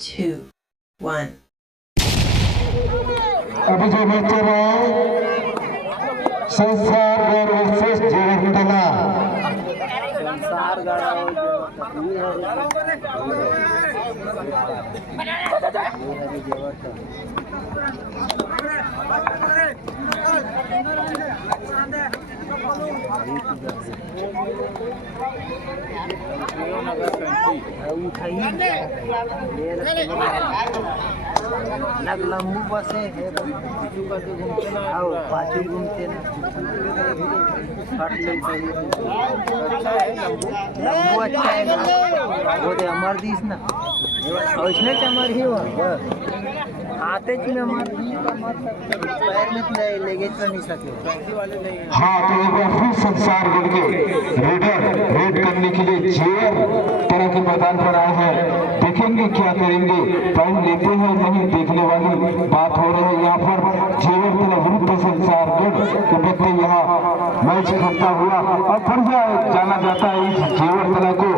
2, 1. अभी जो मैच चल रहा है संसार वर्सेस जीवनतला। लंबू बस है पाँचों घूमते लंबू अच्छा है वो तो अमर दीस ना वैष्णव चमर ही हुआ आते जी में हमारे पैर में लेगे नहीं सके। हाँ तो एक बार फिर संसार गढ़ के रेडर रेड करने के लिए जेवर तरह के मैदान पर आए हैं। देखेंगे क्या करेंगे, पॉइंट लेते हैं नहीं, देखने वाली बात हो रही है। यहाँ पर जेवर तला विरुद्ध संसार गढ़ के बच्चे यहाँ मैच खेलता हुआ और बढ़िया जाना जाता है इस जेवर तला को,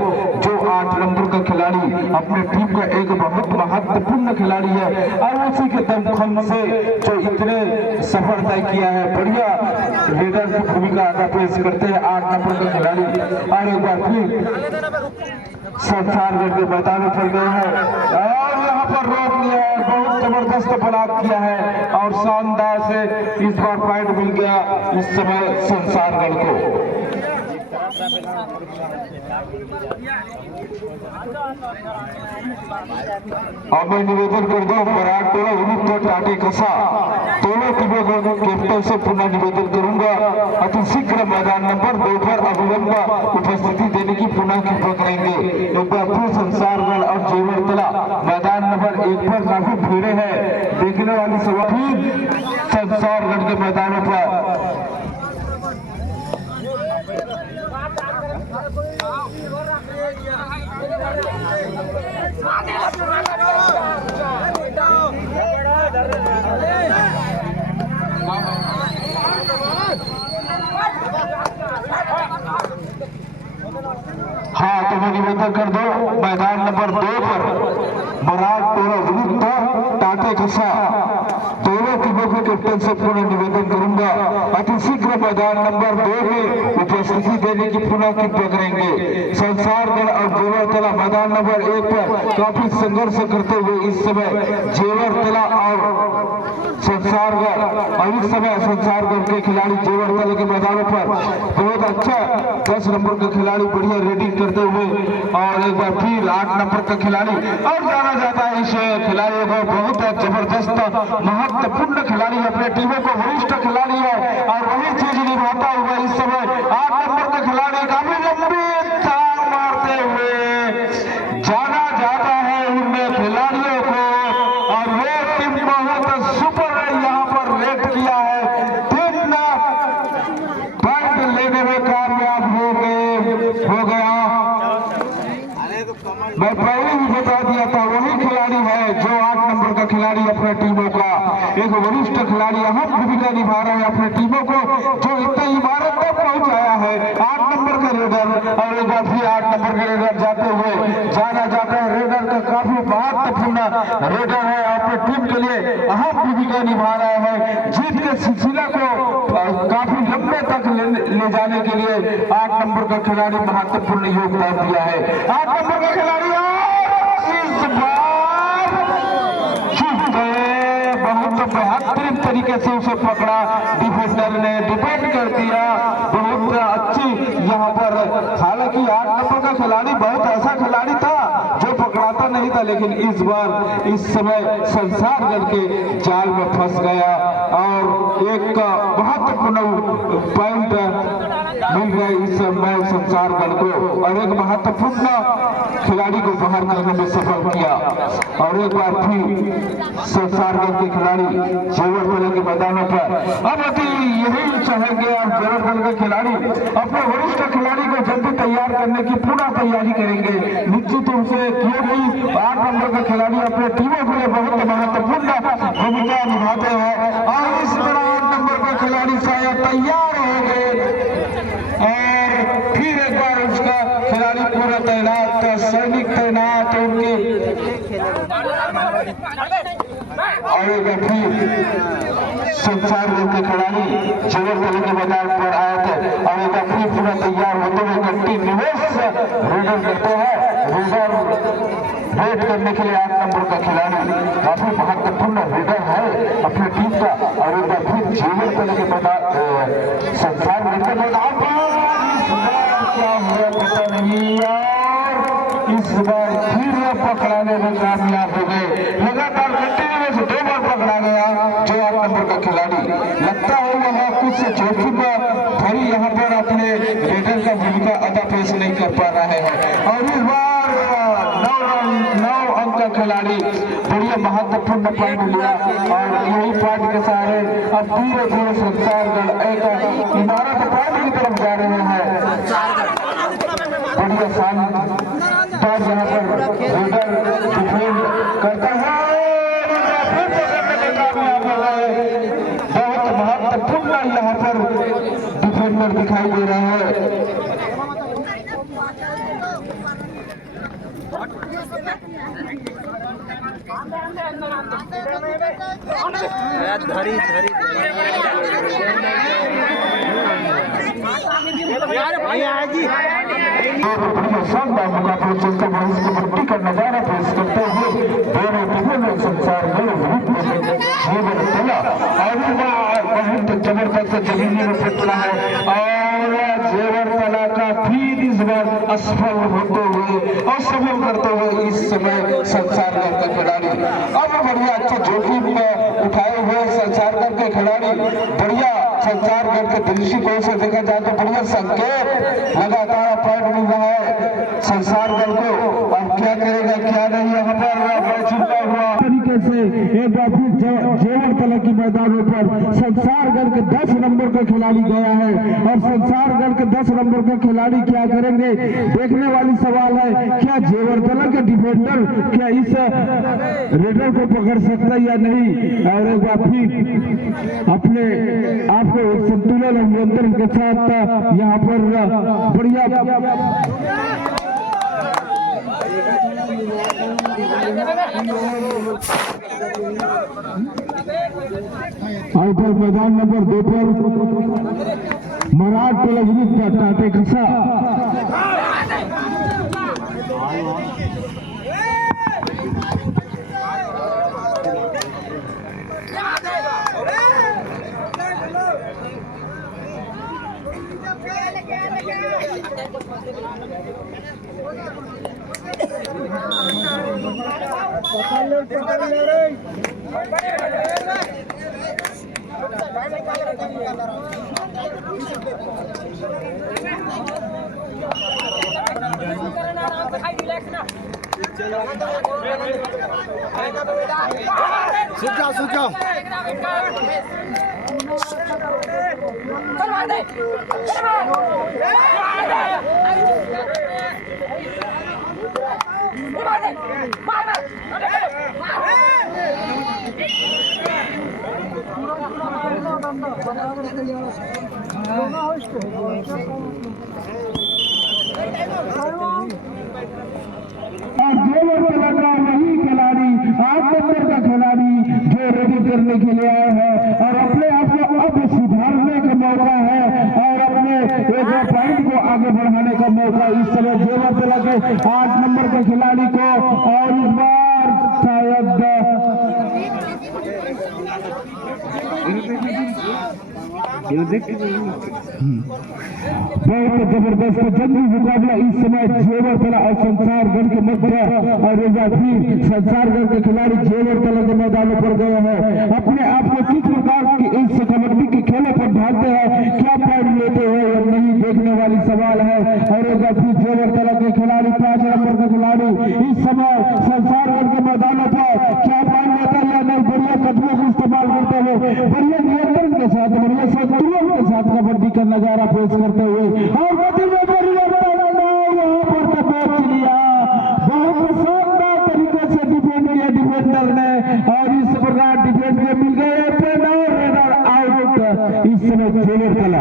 जो 8 नंबर का खिलाड़ी अपने टीम का एक बहुत महत्वपूर्ण खिलाड़ी है और उसी के दमखम से जो इतने सफर तय किया है। बढ़िया रेडर की भूमिका अदा पेश करते हैं 8 नंबर का खिलाड़ी। और एक बार फिर संसारगढ़ के मैदान में चल गए हैं और यहाँ पर रोक लिया है, बहुत जबरदस्त ब्लॉक किया है और शानदार से इस बार पॉइंट मिल गया इस समय संसारगढ़ को। अब मैं निवेदन कर दूं पराग टोला विरुद्ध टाटे कसा दोनों टीमों को कैप्टन से पुनः निवेदन करूंगा अति शीघ्र मैदान नंबर 2 पर अविलंब उपस्थिति देने की पुनः कृपा करेंगे। एक बार फिर संसारगढ़ और जेवर तला मैदान नंबर 1 पर काफी भीड़े हैं, देखने वाली सभा फिर संसारगढ़ के मैदानों पर। हाँ तो मैं निवेदन कर दो मैदान नंबर 2 पर बराग टोला विरुद्ध टाटे कसा दोनों टीमों के कैप्टन से पुनः निवेदन करूंगा अति शीघ्र मैदान नंबर 2 में उपस्थिति देने की पुनः कृपा करेंगे। संसारगढ़ और जेवर तला मैदान नंबर 1 पर काफी संघर्ष करते हुए इस समय जेवर तला और संसारगढ़ और इस समय संसारगढ़ के खिलाड़ी जेवर तला के मैदानों पर बहुत अच्छा 10 नंबर का खिलाड़ी बढ़िया रेडिंग करते हुए और एक बार फिर 8 नंबर का खिलाड़ी और जाना जाता है इस खिलाड़ियों को बहुत जबरदस्त महत्वपूर्ण खिलाड़ी अपने टीमों को वरिष्ठ खिलाड़ी है और वही चीज निभाता हुआ इस समय 8 नंबर का खिलाड़ी काफी लंबी छलांग मारते हुए जाना जाता है उनमें खिलाड़ियों को और वो टीम बहुत सुपर यहाँ पर रेड किया है, 3 पॉइंट लेने में कामयाब हो गया। मैं पहले ही बता दिया था वही खिलाड़ी है जो 8 नंबर का खिलाड़ी अपने टीमों का एक वरिष्ठ खिलाड़ी अहम भूमिका निभा रहा है अपने टीमों को, जो इतना इमारत तक पहुंचाया है 8 नंबर का रेडर। और एक बार फिर 8 नंबर का रेडर जाते हुए जाना जाता है, रेडर का काफी महत्वपूर्ण रेडर है, अपने टीम के लिए अहम भूमिका निभा रहा है, जीत के सिलसिला को काफी लंबे तक ले जाने के लिए 8 नंबर का खिलाड़ी महत्वपूर्ण योगदान दिया है। 8 नंबर का खिलाड़ी इस बार बहुत बेहतरीन तरीके से उसे पकड़ा, डिफेंडर ने डिफेंड कर दिया बहुत अच्छी यहाँ पर। हालांकि 8 नंबर का खिलाड़ी बहुत ऐसा खिलाड़ी था जो पकड़ाता नहीं था, लेकिन इस बार इस समय संसारगढ़ के जाल में फंस गया और एक महत्वपूर्ण पॉइंट मिल गया इस समय संसारगढ़ को और एक महत्वपूर्ण खिलाड़ी को बाहर करने में सफल किया। और एक बार फिर संसारगढ़ के खिलाड़ी जेवर तला के मैदानों पर अब यही चाहेंगे और जेवर तला के खिलाड़ी अपने वरिष्ठ खिलाड़ी को जल्दी तैयार करने की पूरा तैयारी करेंगे निश्चित रूप से, क्योंकि 8 नंबर का खिलाड़ी अपने टीमों के लिए बहुत महत्वपूर्ण भूमिका निभाते हैं और इस तरह 8 नंबर का खिलाड़ी शायद तैयार हो गए और फिर एक बार उसका खिलाड़ी पूरा तैनात, सैनिक तैनात, उनकी और एक फिर संसार के खिलाड़ी जेवर तले के मैदान पर आए थे और एक फिर पूरा तैयार होते हुए कंटिन्यूअस रेडर करते हैं। रेडर वेट करने के लिए 8 नंबर का खिलाड़ी काफी महत्वपूर्ण रेडर है अपनी टीम का। और एक बार फिर जेवर तले के मैदान संसार के मैदान पर क्या हुआ पता नहीं यार, इस बार फिर पकड़ाने में कामयाब हो गए। लगातार कंटिन्यूअस 2 बार पकड़ा गया जो 8 नंबर का खिलाड़ी। लगता है वह कुछ जोखिम भरी यहाँ पर अपने रेडर का भूमिका अदा पेश नहीं कर पा रहे हैं। और इस बार 9 अंक का खिलाड़ी बढ़िया महत्वपूर्ण पॉइंट लिया और यही पॉइंट के सहारे अब धीरे धीरे संसारगढ़ एक इमारत पॉइंट की तरफ जा रहे हैं। बढ़िया शानदार यहाँ पर रेडर डिफेंड करता है, कामयाब हो गए। बहुत महत्वपूर्ण यहाँ पर डिफेंडर दिखाई दे रहे हैं। धरी शानदार मुकाबले चलते हुए इस कबड्डी का नजारा पेश करते हुए दोनों टीमों में संसार बहुत जबरदस्त जमीनी में फिटना है और जेवर तला का फिर इस बार असफल होते हुए असफल करते हुए इस समय संसारगढ़ का खिलाड़ी अब बढ़िया अच्छे जोखिम उठाए हुए संसारगढ़ के खिलाड़ी बढ़िया संसारगढ़ के दृष्टिकोण से देखा जाए तो बढ़िया संकेत लगातार पॉइंट मिल रहा है संसारगढ़ को। अब क्या करेगा क्या नहीं यहाँ पर चिंता हुआ तरीके से एक बार फिर जेवर तला के मैदानों पर संसारगढ़ के 10 नंबर का खिलाड़ी गया है और संसारगढ़ के 10 नंबर का खिलाड़ी क्या करेंगे देखने वाली सवाल है। क्या जेवर तला के डिफेंडर क्या इस रेडर को पकड़ सकता है या नहीं। और एक बार फिर अपने आपको संतुलन और नियंत्रण के साथ यहाँ पर बढ़िया आउटर मैदान नंबर 2 पर मराठ टोला विरुद्ध टाटे खसा। सूझ जाओ और जेवर तला का वही खिलाड़ी 8 नंबर का खिलाड़ी जो रेडी करने के लिए आए हैं और अपने आप को अब सुधारने का मौका है और अपने एक पॉइंट को आगे बढ़ाने का मौका इस समय जेवर तला के 8 नंबर के खिलाड़ी को। और इस बार शायद बहुत जबरदस्त जंगी मुकाबला इस समय जेवर तला और संसारगढ़ के मध्य और एक बार फिर संसारगढ़ के खिलाड़ी जेवर तला के मैदानों पर गए हैं। अपने आप को किस प्रकार की इस कबड्डी के खेलों पर ढालते हैं, क्या पॉइंट लेते हैं या नहीं देखने वाली सवाल है। और एक बार फिर जेवर तला के खिलाड़ी 5 नंबर के खिलाड़ी इस समय संसारगढ़ के मैदानों पर क्या पॉइंट लेता है या नहीं। बढ़िया कदमों का इस्तेमाल करते हुए बढ़िया नियंत्रण के साथ बढ़िया संतुलन के साथ कबड्डी का नजारा पेश करते हुए और वहाँ पर तो पहुंच लिया। बहुत शानदार तरीके से डिफेंड किया डिफेंडर ने और इस प्रकार डिफेंड के मिल गए रेडर आउट। इस समय जेवर तला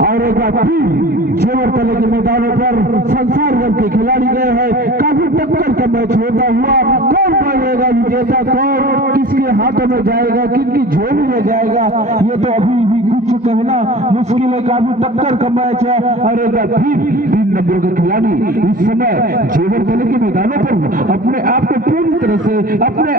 और एक बार फिर जेवर तले के मैदानों पर संसारगढ़ के खिलाड़ी गए हैं। काफी टक्कर का मैच होता हुआ कौन बनेगा विजेता, कौन किसके हाथों में जाएगा, किनकी झोली में जाएगा, ये तो अभी भी कुछ कहना मुश्किल है। काफी टक्कर का मैच है। और एक बार फिर 3 नंबर के खिलाड़ी इस समय जेवर तले के मैदानों पर अपने आप को पूरी तरह से अपने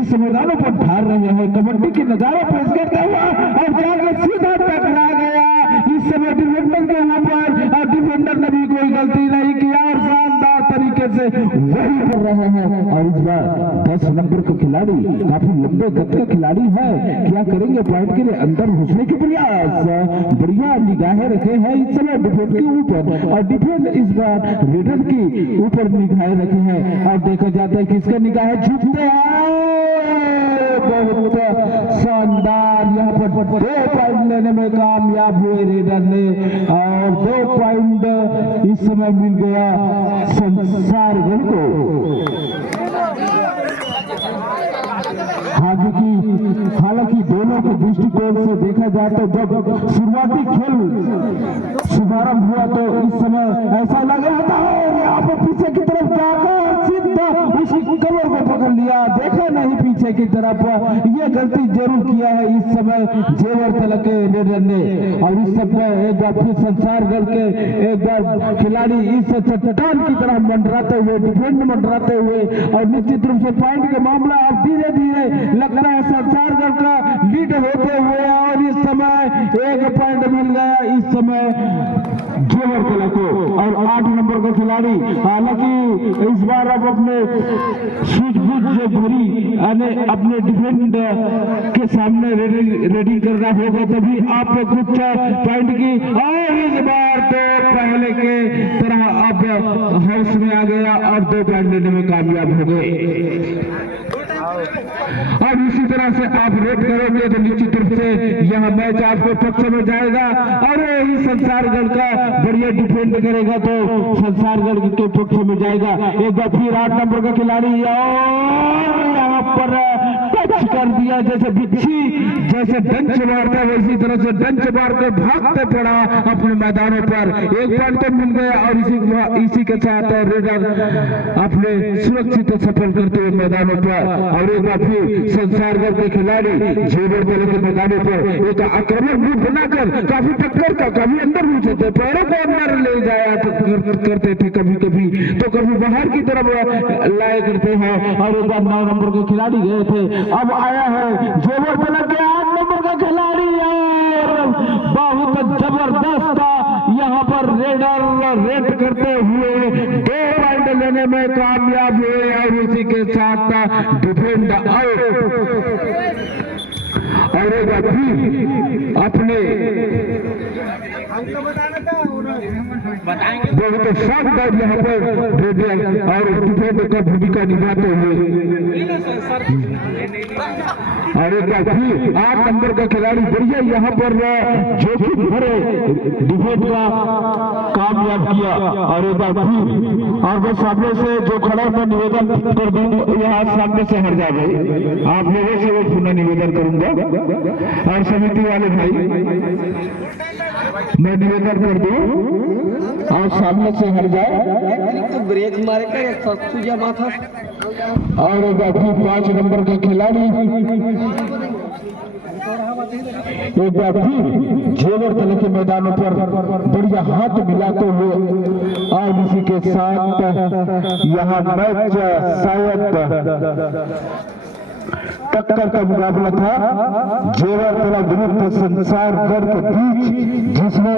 इस मैदानों पर ढाल रहे हैं। कबड्डी के नजारा पेश करता हुआ और जाकर सीधा टकरा गया इस समय डिफेंडर के ऊपर, और डिफेंडर ने भी कोई गलती नहीं किया और शानदार तरीके से वही कर रहे हैं। और इस बार 10 नंबर का खिलाड़ी काफी लंबे कद का खिलाड़ी है, क्या करेंगे पॉइंट के लिए अंदर घुसने के प्रयास, बढ़िया निगाहें रखे हैं इस समय डिफेंड के ऊपर, और डिफेंड इस बार रेडर की ऊपर निगाहें रखे हैं। और देखा जाता है किसका निगाहें झुकते हैं। बहुत शानदार यहाँ पर 2 पॉइंट लेने में कामयाब हुए रेडर ने, और 2 पॉइंट इस समय मिल गया संसारगढ़ को। हालांकि दोनों के दृष्टिकोण से देखा जाए तो जब शुरुआती खेल शुभारंभ हुआ तो इस समय ऐसा लग रहा था यहाँ पर पीछे की तरफ जाकर सीधा उसी कमर को पकड़ लिया, देखा नहीं पीछे की तरफ। ये गलती जरूर किया है इस समय जेवर तले के रेडर ने। और इस समय एक बार फिर संसारगढ़ के एक बार खिलाड़ी इस चट्टान की तरह मंडराते हुए, डिफेंड मंडराते हुए, और निश्चित रूप से पॉइंट के मामला अब धीरे धीरे लगता है संसारगढ़ का लीड होते हुए। और इस समय 1 पॉइंट मिल गया इस समय जेवर तले को। और 8 नंबर का खिलाड़ी हालांकि इस बार अब अपने सूझबूझ से भरी अपने डिफेंड के सामने रेडी करना होगा, तभी आप कुछ पॉइंट की। और इस बार तो पहले के तरह अब हाउस में आ गया और 2 पॉइंट लेने में कामयाब हो गए। अब इसी तरह से आप रेट करोगे तो निश्चित रूप से यह मैच आपको पक्ष में जाएगा। और यही संसारगढ़ का बढ़िया डिफेंड करेगा तो संसारगढ़ के पक्ष में जाएगा। एक बार फिर 8 नंबर का खिलाड़ी और यहाँ पर टच कर दिया, जैसे बिच्छी जैसे डंच मारता है वैसी तरह से डंच मारकर भागते पड़ा अपने मैदानों पर। 1 पॉइंट तो मिल गया और इसी के साथ रेडर अपने सुरक्षित सफल करते हुए मैदानों पर। और एक बार फिर संसारगढ़ के खिलाड़ी जेवर तले के मैदानों पर एक आक्रमण रूप बनाकर काफी टक्कर का, कभी अंदर घुसे थे, पैरों को अंदर ले जाया करते थे, कभी कभी तो कभी बाहर की तरफ लाया करते हैं। और एक बार 9 नंबर के खिलाड़ी गए थे, अब आया है जेवर तले के 8 नंबर का खिलाड़ी। और बहुत जबरदस्त यहाँ पर रेडर रेड करते हुए 2 पॉइंट लेने में कामयाब हुए। और उसी के साथ डिफेंड आउट। और एक बार फिर अपने बहुत शानदार यहाँ पर रेडर और डिफेंड का भूमिका निभाते हुए। और एक बार फिर 8 नंबर का खिलाड़ी बढ़िया यहाँ पर जोखिम भरे डिफेंड का कामयाब किया। और एक बार फिर और मैं सामने से जो खड़ा मैं निवेदन कर दूं, यहाँ सामने से हट जाए आप लोगों से वो पुनः निवेदन करूंगा। और समिति वाले भाई मैं निवेदन कर दूं और सामने से हट जाए तो ब्रेक मारे कर तुझा माथा। और एक बार फिर 5 नंबर का खिलाड़ी एक बार फिर जेवर तले के मैदानों पर बढ़िया हाथ मिलाते हुए। और इसी के साथ यहाँ मैच शायद टक्कर का मुकाबला था जेवर तले विरुद्ध संसारगढ़ के बीच, जिसमें